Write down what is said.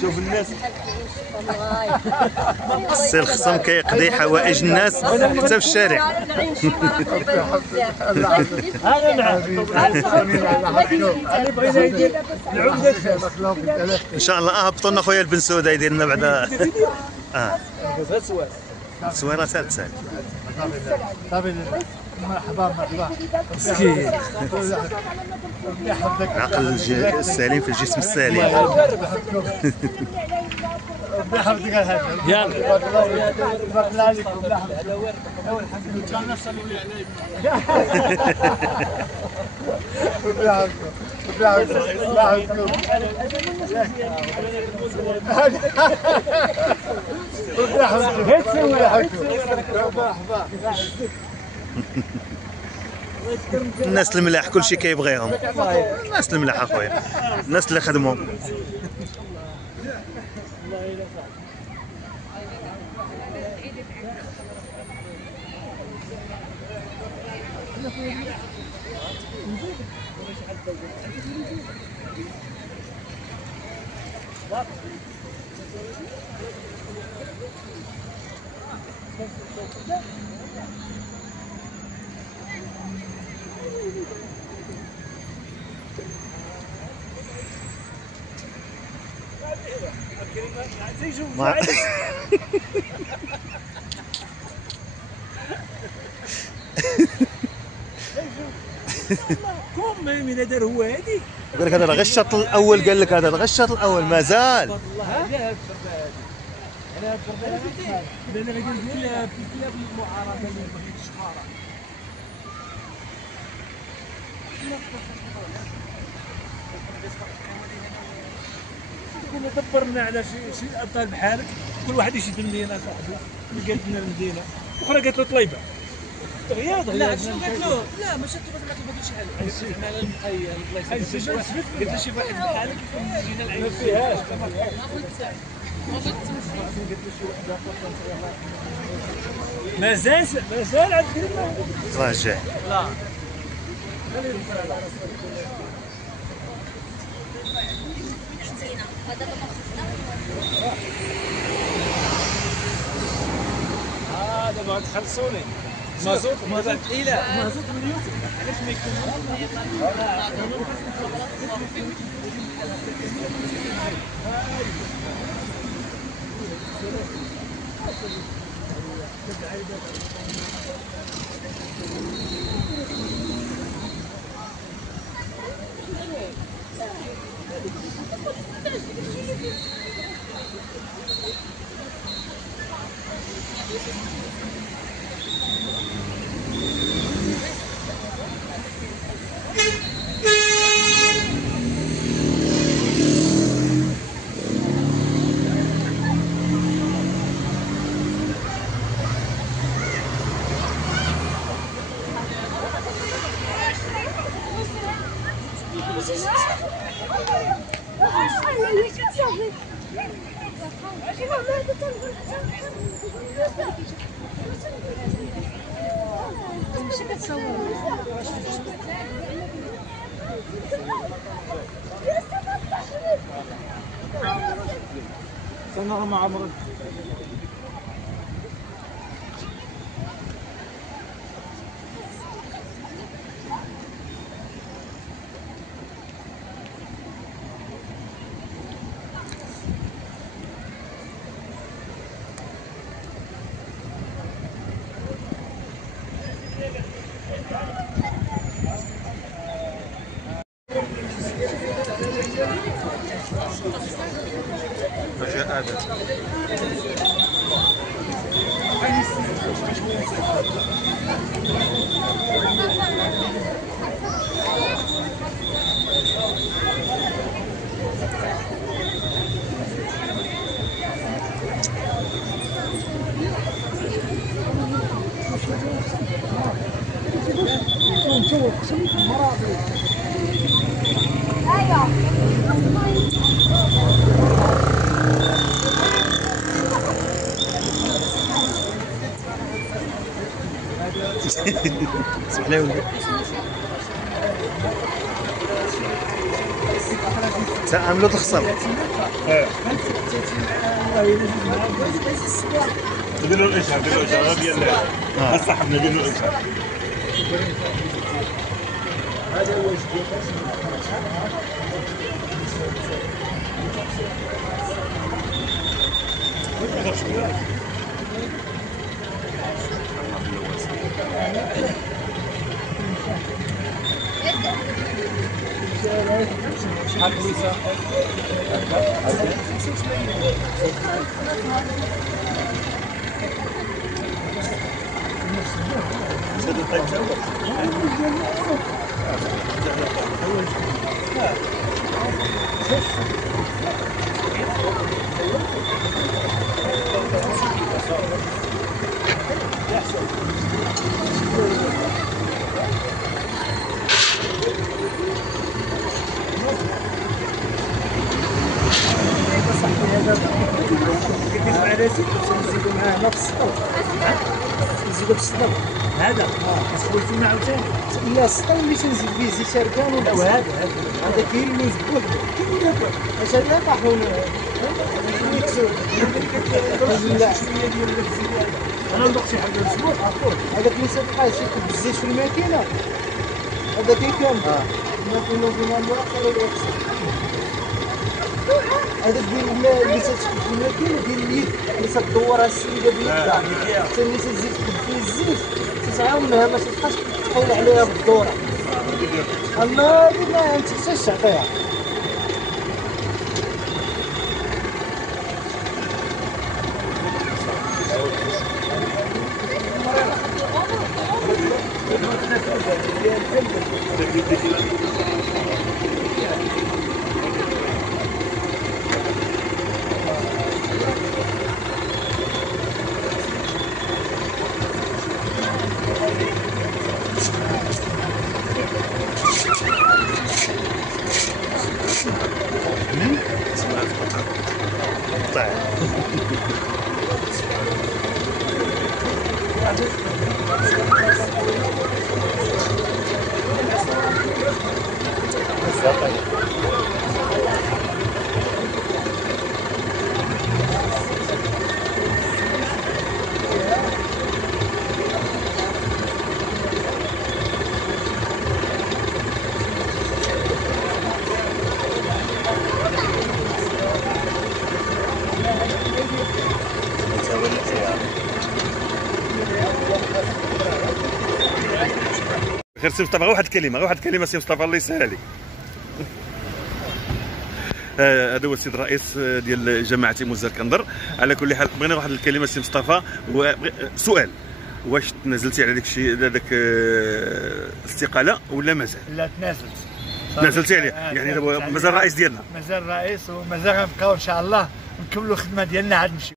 شوف الناس السي الخصم كيقضي حوائج الناس حتى في الشارع. ان شاء الله هبطوا لنا خويا البن سوده يدير لنا بعدا سويره ثالث. مرحبا مسكين العقل السليم في الجسم السليم. يلا تبارك الله عليكم. الناس الملاح كلشي كيبغيهم، الناس الملاح اخويا، الناس اللي خدموا. كوم من هذا هو هادي قال لك هذا غير الشوط الاول، قال لك هذا غير الشوط الاول مازال. انا غادي ندير في المعارضه اللي بغيت الشحاره. كنا دبرنا على شي ابطال بحالك، كل واحد يشد مدينه صاحبي اللي قالت لنا المدينه، اخرى قالت له طليبه. غياض لا شنو قالت له؟ لا ماشي طليبه ما طلبتش شحال. احنا على المحيي البلايص قلت له شي واحد بحالك يكون جينا العين. ما فيهاش مازال عاد ديرنا راجع. لا هذا بعد خلصوني مازوت ثقيله مازوت مليون. علاش ما انا مع عمرو اسمح لي ولدي تعاملوا الخصم نديروا الاشهار ديال الصحفنا نديروا الاشهار هذا هو نزيدو معاه هنا في السطر نزيدو في السطر هذا سولتي معاه عاوتاني لا السطر اللي تنزيد فيه زيت شركان ولا هذا كاين اللوز بوحدو كاين هذا اش هذا طاحون ميكسو لا شويه ديال الزيت انا ندوق شي حاجه الاسبوع هذاك اللي تبقى شي كب الزيت في الماكينه هذا كيكون الماكينه فينا الواقع الاكسر هذا اللي تتكب في الماكينه ديال اليد اللي تدورها السيده بيدها حتى اللي تزيد فيه الزيت تتعاونها ما تبقاش تحيل عليها بالدوره اما هذه ما تحتاجش تعطيها غير سي مصطفى واحد الكلمه سي مصطفى الله يسهل عليك. هذا هو السيد الرئيس ديال جماعه موزه الكندر. على كل حال بغينا واحد الكلمه سي مصطفى. سؤال، واش تنازلتي على داك الشيء داك الاستقاله ولا مازال؟ لا تنازلتي عليه يعني دابا مازال الرئيس ديالنا مازال الرئيس ومازال غنبقاو ان شاء الله نكملوا الخدمه ديالنا عاد نمشيو.